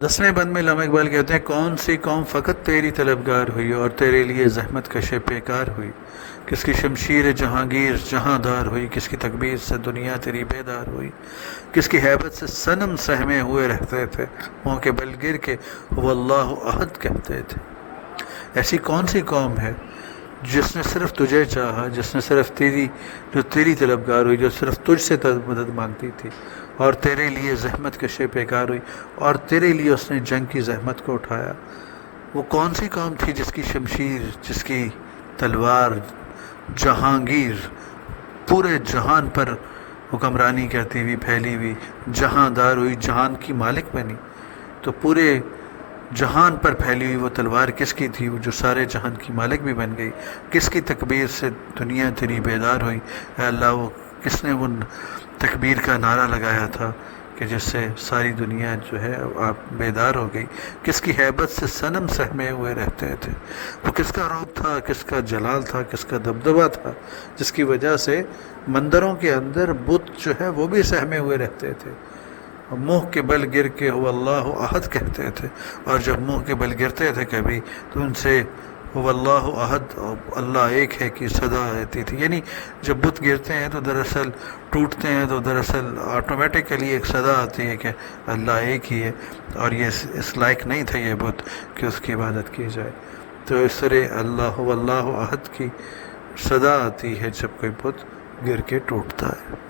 10वें बंद में अल्लामा इकबाल कहते हैं, कौन सी कौम फ़कत तेरी तलबगार हुई और तेरे लिए ज़हमत कशे पेकार हुई। किसकी शमशीर जहांगीर जहांदार हुई, किसकी तकबीर से दुनिया तेरी बेदार हुई। किसकी हैबत से सनम सहमे हुए रहते थे, मुँह के बल गिर के वल्लाहु अहद कहते थे। ऐसी कौन सी कौम है जिसने सिर्फ तुझे चाहा, जिसने सिर्फ जो तेरी तलबगार हुई, जो सिर्फ तुझसे मदद मांगती थी और तेरे लिए ज़हमत कशे बेकार हुई और तेरे लिए उसने जंग की ज़हमत को उठाया। वो कौन सी कौम थी जिसकी शमशीर, जिसकी तलवार जहांगीर पूरे जहान पर हुक्मरानी करती हुई फैली हुई जहांदार हुई, जहान की मालिक बनी। तो पूरे जहान पर फैली हुई वो तलवार किसकी थी, वो जो सारे जहान की मालिक भी बन गई। किसकी तकबीर से दुनिया तेरी बेदार हुई। अल्लाह, वो किसने वो तकबीर का नारा लगाया था कि जिससे सारी दुनिया जो है आप बेदार हो गई। किसकी हैबत से सनम सहमे हुए रहते थे। वो किसका रौब था, किसका जलाल था, किसका दबदबा था, जिसकी वजह से मंदिरों के अंदर बुत जो है वो भी सहमे हुए रहते थे। मुँह के बल गिर के वल्लाहु अहद कहते थे, और जब मुँह के बल गिरते थे कभी तो उनसे वल्लाहु अहद, अल्लाह एक है की सदा रहती थी। यानी जब बुत गिरते हैं तो दरअसल टूटते हैं तो दरअसल ऑटोमेटिकली एक सदा आती है कि अल्लाह एक ही है और ये इस लायक नहीं था ये बुत कि उसकी इबादत की जाए। तो इस तरह अल्लाह वल्लाहु अहद की सदा आती है जब कोई बुत गिर के टूटता है।